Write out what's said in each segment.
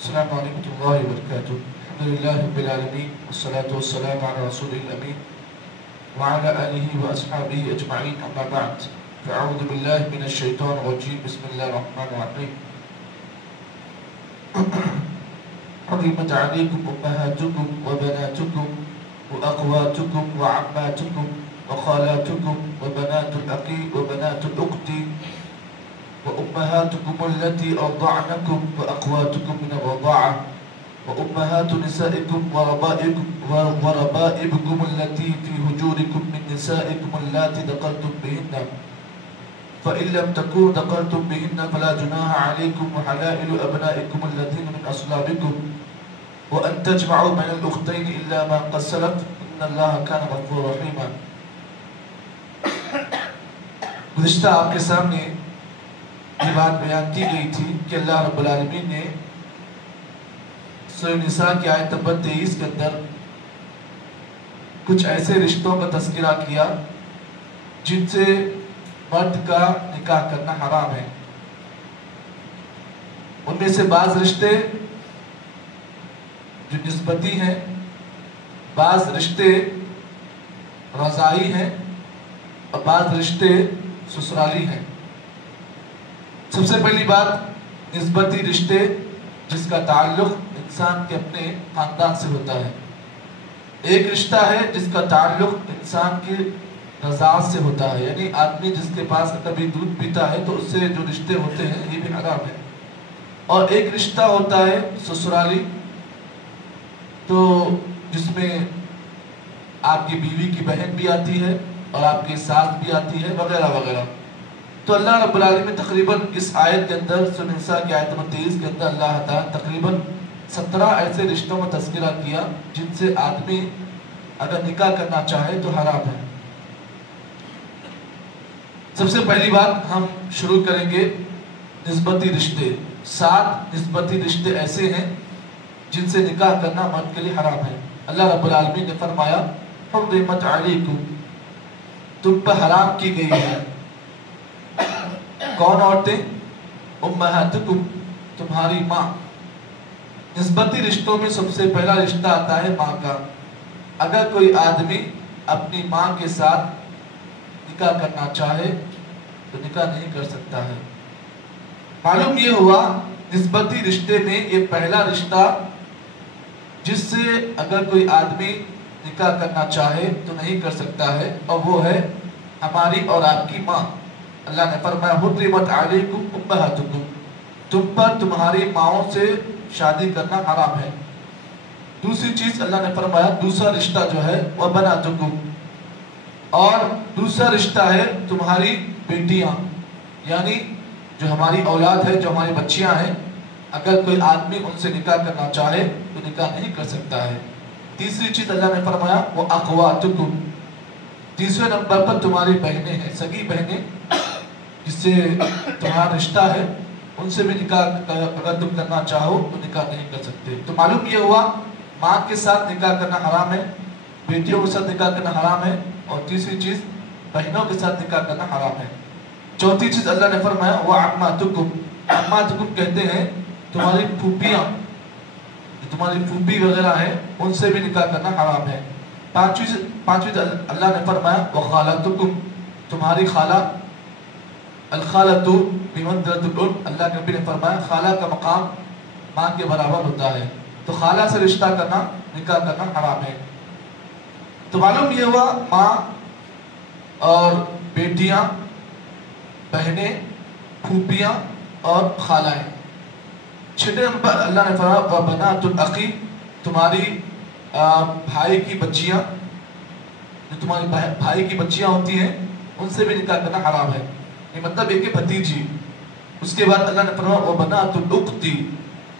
السلام علیکم اللہ وبرکاتہ. الحمدللہ رب العالمین والصلاة والسلام علی رسول الامین وعلى آلہ واصحابہ اجمعین اما بعد فاعوذ باللہ من الشیطان الرجیم بسم اللہ الرحمن الرحیم. حرمت علیکم امہاتکم وبناتکم واخواتکم وعماتکم وخالاتکم وبنات الاخی وبنات الاخت وأمهاتكم التي أرضعنكم وأخواتكم من الرضاعة وأمهات نسائكم وربائبكم التي في هجوركم من نسائكم اللاتي دخلتم بهن فإن لم تكونوا دخلتم بهن فلا جناح عليكم وحلائل أبنائكم الذين من أصلابكم وأن تجمعوا بين الأختين إلا ما قد سلف إن الله كان غفورا رحيما. گزشتہ آپ کے سامنے یہ بات بیان کی گئی تھی کہ اللہ رب العالمین نے سورہ نساء کی آیت نمبر 23 کے اندر کچھ ایسے رشتوں کا تذکرہ کیا جن سے مرد کا نکاح کرنا حرام ہے. ان میں سے بعض رشتے جو نسبتی ہیں، بعض رشتے رضاعی ہیں اور بعض رشتے سسرالی ہیں. سب سے پہلی بات نسبتی رشتے جس کا تعلق انسان کے اپنے خاندان سے ہوتا ہے. ایک رشتہ ہے جس کا تعلق انسان کی رضاعت سے ہوتا ہے، یعنی آدمی جس کے پاس کبھی دودھ پیتا ہے تو اس سے جو رشتے ہوتے ہیں یہ بھی حرام ہے. اور ایک رشتہ ہوتا ہے سسرالی، تو جس میں آپ کی بیوی کی بہن بھی آتی ہے اور آپ کی ساس بھی آتی ہے وغیرہ وغیرہ. تو اللہ رب العالمین تقریباً اس آیت کے اندر سورہ نساء کی آیت نمبر 23 کے اندر اللہ تعالیٰ تقریباً 17 ایسے رشتوں کا تذکرہ کیا جن سے آدمی اگر نکاح کرنا چاہے تو حرام ہے. سب سے پہلی بات ہم شروع کریں گے نسبتی رشتے. 7 نسبتی رشتے ایسے ہیں جن سے نکاح کرنا مرد کے لیے حرام ہے. اللہ رب العالمین نے فرمایا حرمت علیکم، تم پر حرام کی گئی ہے. کون عورتیں؟ امہاتکم، تمہاری ماں. نسبتی رشتوں میں سب سے پہلا رشتہ آتا ہے ماں کا. اگر کوئی آدمی اپنی ماں کے ساتھ نکاح کرنا چاہے تو نکاح نہیں کر سکتا ہے. معلوم یہ ہوا نسبتی رشتے میں یہ پہلا رشتہ جس سے اگر کوئی آدمی نکاح کرنا چاہے تو نہیں کر سکتا ہے، اور وہ ہے ہماری اور آپ کی ماں. اللہ نے فرمایا حرمت علیکم امہاتکم، تم پر تمہاری ماؤں سے شادی کرنا حرام ہے. دوسری چیز اللہ نے فرمایا دوسرا رشتہ جو ہے وہ بناتکم، اور دوسرا رشتہ ہے تمہاری بیٹیاں، یعنی جو ہماری اولاد ہے، جو ہماری بچیاں ہیں، اگر کوئی آدمی ان سے نکاح کرنا چاہے تو نکاح نہیں کر سکتا ہے. تیسری چیز اللہ نے فرمایا وہ اخواتکم، تیسرے نمبر پر تمہاری بہنیں ہیں، سگی بہنیں جس سے تمہارا رشتہ ہے، ان سے بھی نکاح اگر تم کرنا چاہو تو نکاح نہیں کر سکتے. تو معلوم یہ ہوا ماں کے ساتھ نکاح کرنا حرام ہے، بیٹیوں کے ساتھ نکاح کرنا حرام ہے، اور تیسری چیز بہنوں کے ساتھ نکاح کرنا حرام ہے. چوتھی چیز اللہ نے فرمایا وَعَمَّاتُكُمْ، عماتکم کہتے ہیں تمہاری پھوپھیاں، تمہاری پھوپھی وغیرہ ہیں، ان سے بھی نکاح کرنا حرام ہے. پانچویں اللہ نے فرمایا وَخَالَتُكُمْ، تمہاری خالہ. الخالۃ بمنزلۃ الام، اللہ کے نبی نے فرمایا خالہ کا مقام ماں کے برابر ہوتا ہے، تو خالہ سے رشتہ کرنا، نکاح کرنا حرام ہے. تو معلوم یہ ہوا ماں اور بیٹیاں، بہنیں، پھوپھیاں اور خالائیں. چھٹے نمبر اللہ نے فرمایا وبنات الاخی، تمہاری بھائی کی بچیاں، جو تمہاری بھائی کی بچیاں ہوتی ہیں ان سے بھی نکاح کرنا حرام ہے. یہ مطلب ہے کہ بھتیجی. اس کے بعد اللہ نے فرمایا وبنات الاخت،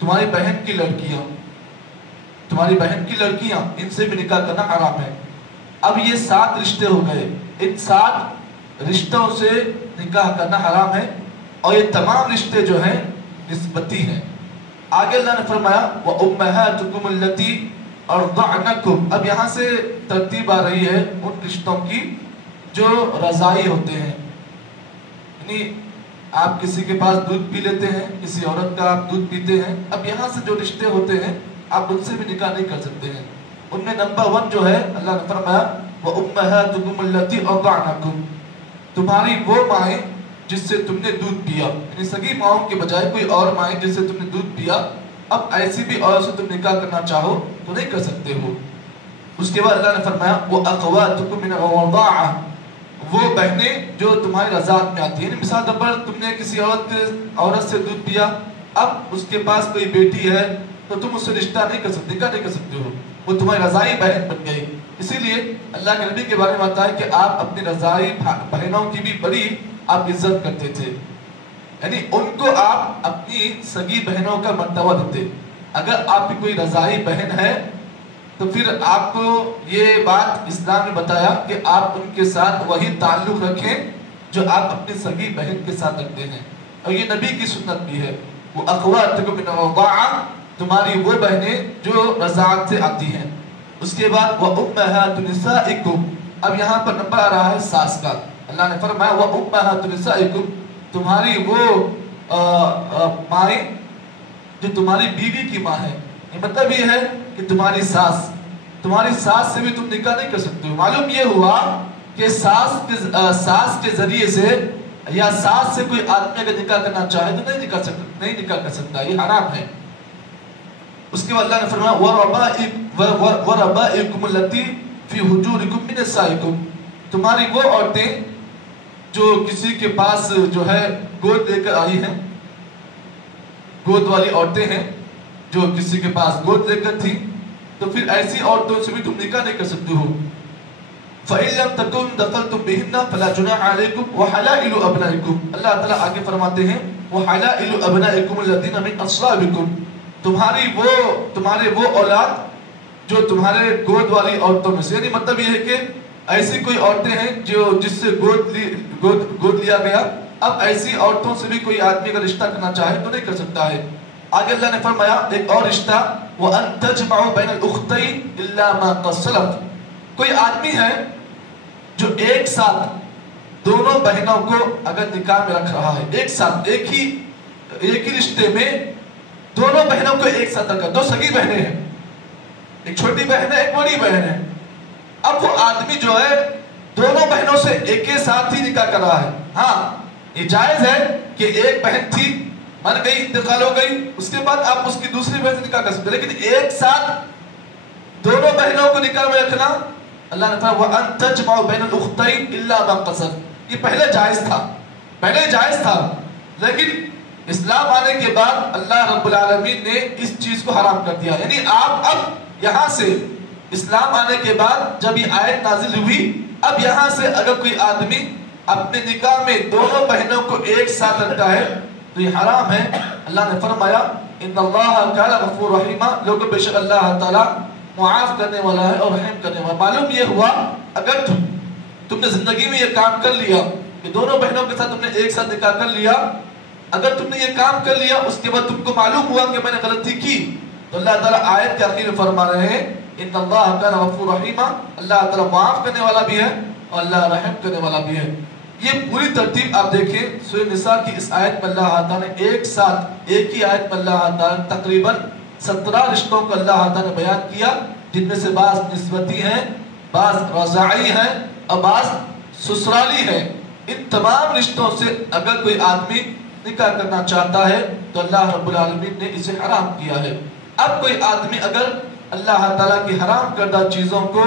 تمہاری بہن کی لڑکیاں، تمہاری بہن کی لڑکیاں، ان سے بھی نکاح کرنا حرام ہے. اب یہ 7 رشتے ہو گئے. ان 7 رشتوں سے نکاح کرنا حرام ہے، اور یہ تمام رشتے جو ہیں نسبتی ہیں. آگے اللہ نے فرمایا وَأُمَّهَاتُكُمُ الَّتِي أَرْضَعْنَكُمْ. اب یہاں سے ترتیب آ رہی ہے ان رشتوں کی جو رضاعی ہوتے ہیں، یعنی آپ کسی کے پاس دودھ پی لیتے ہیں، کسی عورت کا آپ دودھ پیتے ہیں، اب یہاں سے جو رشتے ہوتے ہیں آپ ان سے بھی نکاح نہیں کر سکتے ہیں۔ ان میں نمبر 1 جو ہے، اللہ نے فرمایا وَأُمَّهَاتُكُمُ اللَّاتِي أَرْضَعْنَكُمْ، تمہاری وہ مائیں جس سے تم نے دودھ پیا، یعنی سگی ماؤں کے بجائے کوئی اور مائیں جس سے تم نے دودھ پیا، اب ایسی بھی عورت سے تم نکاح کرنا چاہو تو نہیں کر سکتے ہو۔ اس کے بعد اللہ نے فرمایا وَأَخَوَاتُكُم مِّنَ الرَّضَاعَةِ، وہ بہنیں جو تمہاری رضاعت میں آتی ہیں، یعنی مثال طور پر تم نے کسی عورت سے دودھ پیا، اب اس کے پاس کوئی بیٹی ہے تو تم اس سے رشتہ نہیں کر سکتے، نکاح نہیں کر سکتے ہو، وہ تمہاری رضاعی بہن بن گئی۔ اسی لیے اللہ کے نبی کے بارے میں آتا ہے کہ آپ اپنی رضاعی بہنوں کی بھی بڑی آپ عزت کرتے تھے، یعنی ان کو آپ اپنی سگی بہنوں کا مرتبہ دیتے۔ اگر آپ کی کوئی رضاعی بہن ہے تو پھر آپ کو یہ بات اسلام نے بتایا کہ آپ ان کے ساتھ وہی تعلق رکھیں جو آپ اپنی سگی بہن کے ساتھ رکھتے ہیں، اور یہ نبی کی سنت بھی ہے۔ وہ اخواتکم من الرضاعہ، تمہاری وہ بہنیں جو رضاعت سے آتی ہیں۔ اس کے بعد وَأُمَّهَاتُ نِسَائِكُمْ، اب یہاں پر نمبر آ رہا ہے ساس کا۔ اللہ نے فرمایا وَأُمَّهَاتُ نِسَائِكُمْ، تمہاری وہ مائیں جو تمہاری بیوی کی ماں ہے، یہ مطلب یہ ہے کہ تمہاری ساس سے بھی تم نکاح نہیں کر سکتے ہو۔ معلوم یہ ہوا کہ ساس کے ذریعے سے یا ساس سے کوئی آدمی اگر نکاح کرنا چاہے تو نہیں نکاح کر سکتا، یہ حرام ہے۔ اس کے بعد اللہ نے فرمایا وَرَبَائِكُمُ الَّتِي فِي حُجُورِكُم مِّن نِسَائِكُم، تمہاری وہ عورتیں جو کسی کے پاس جو ہے گود لے کر آئی ہیں، گود والی عورتیں ہیں جو کسی کے پاس گود لے کر تھی، تو پھر ایسی عورتوں سے بھی تم نکاح نہیں کر سکتے ہو۔ فَإِن لَمْ تَكُنْ دَخَلْتُمْ بِهِنَّ فَلَا جُنَاحَ عَلَيْكُمْ وَحَلَائِلُ أَبْنَائِكُمْ، اللہ تعالیٰ آگے فرماتے ہیں وَحَلَائِلُ أَبْنَائِكُمُ الَّذِينَ مِنْ أَصْلَابِكُمْ، تمہاری وہ اولاد جو تمہارے گود والی عورتوں میں سے، یعنی مطلب یہ ہے کہ ایسی کوئی عورتیں ہیں جو جس سے گود لیا گیا، اب ایسی عورتوں سے بھی کوئی آدمی اگر رشتہ کرنا چاہے تو نہیں کر سکتا ہے۔ آگے اللہ نے فرمایا ایک اور رشتہ وَأَن تَجْمَعُوا بَيْنَ الْأُخْتَيْنِ إِلَّا مَا قَدْ سَلَفَ، کوئی آدمی ہے جو ایک ساتھ دونوں بہنوں کو اگر نکاح میں رکھ رہا ہے، ایک ساتھ ایک ہی رشتے میں دونوں بہنوں کو ایک ساتھ رکھا، دو سگی بہنیں ہیں، ایک چھوٹی بہن ہے ایک بڑی بہن ہے، اب وہ آدمی جو ہے دونوں بہنوں سے ایک ہی ساتھ ہی نکاح کر رہا ہے۔ ہاں یہ جائز ہے کہ ایک بہن تھی مر گئی، انتقال ہو گئی، اس کے بعد آپ اس کی دوسری بہن سے نکاح کر سکتے، لیکن ایک ساتھ دونوں بہنوں کو نکاح میں رکھنا، اللہ نے فرمایا وَأَن تَجْمَعُوا بَيْنَ الْأُخْتَيْنِ إِلَّا مَا قَدْ سَلَفَ، یہ پہلے جائز تھا، لیکن اسلام آنے کے بعد اللہ رب العالمین نے اس چیز کو حرام کر دیا، یعنی آپ اب یہاں سے اسلام آنے کے بعد جب یہ آیت نازل ہوئی، اب یہاں سے اگر کوئی آدمی اپنے نکاح میں دونوں بہنوں کو ایک ساتھ رکھتا ہے تو یہ حرام ہے۔ اللہ نے فرمایا ان اللہ کان غفور رحیما، لوگوں بے شک اللہ تعالیٰ معاف کرنے والا ہے اور رحم کرنے والا۔ معلوم یہ ہوا اگر تم نے زندگی میں یہ کام کر لیا کہ دونوں بہنوں کے ساتھ تم نے ایک ساتھ نکاح کر لیا، اگر تم نے یہ کام کر لیا اس کے بعد تم کو معلوم ہوا کہ میں نے غلطی کی، تو اللہ تعالیٰ آیت کے آخر میں فرما رہے ہیں ان اللہ کان غفور رحیما، اللہ تعالیٰ معاف کرنے والا بھی ہے اور اللہ رحم کرنے والا بھی ہے۔ یہ پوری ترتیب آپ دیکھیں سورہ نساء کی اس آیت میں اللہ تعالیٰ نے ایک ہی آیت میں اللہ تعالیٰ نے تقریباً 17 رشتوں کو اللہ تعالیٰ نے بیان کیا، جن میں سے بعض نسبتی ہیں، بعض رضاعی ہیں اور بعض سسرالی ہیں۔ ان تمام رشتوں سے اگر کوئی آدمی نکاح کرنا چاہتا ہے تو اللہ رب العالمین نے اسے حرام کیا ہے۔ اب کوئی آدمی اگر اللہ تعالیٰ کی حرام کردہ چیزوں کو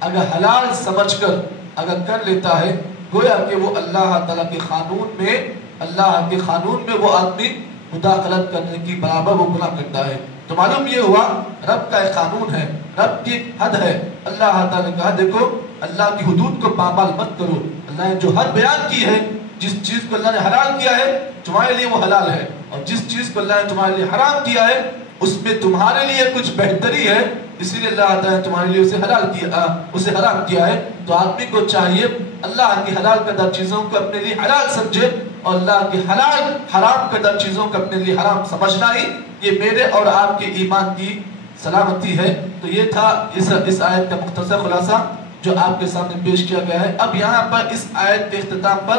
اگر حلال سمجھ کر اگر کر لیتا ہے، گویا کہ وہ اللہ تعالیٰ کے قانون میں وہ آدمی مداخلت کرنے کی برابر وہ گناہ کرتا ہے۔ تو معلوم یہ ہوا رب کا ایک قانون ہے، رب کی ایک حد ہے۔ اللہ تعالیٰ نے کہا دیکھو اللہ کی حدود کو پامال مت کرو، اللہ نے جو حد بیان کی ہے، جس چیز کو اللہ نے حلال کیا ہے تمہارے لیے وہ حلال ہے، اور جس چیز کو اللہ نے تمہارے لیے حرام کیا ہے اس میں تمہارے لیے کچھ بہتری ہے، اسی لیے اللہ تعالیٰ نے تمہارے لیے اسے حرام کیا ہے۔ تو آدمی کو چاہیے اللہ کی حلال کردہ چیزوں کو اپنے لیے حلال سمجھے اور اللہ کی حرام کردہ چیزوں کو اپنے لیے حرام سمجھنا ہی یہ میرے اور آپ کے ایمان کی سلامتی ہے۔ تو یہ تھا اس آیت کا مختصر خلاصہ جو آپ کے سامنے پیش کیا گیا ہے۔ اب یہاں پر اس آیت کے اختتام پر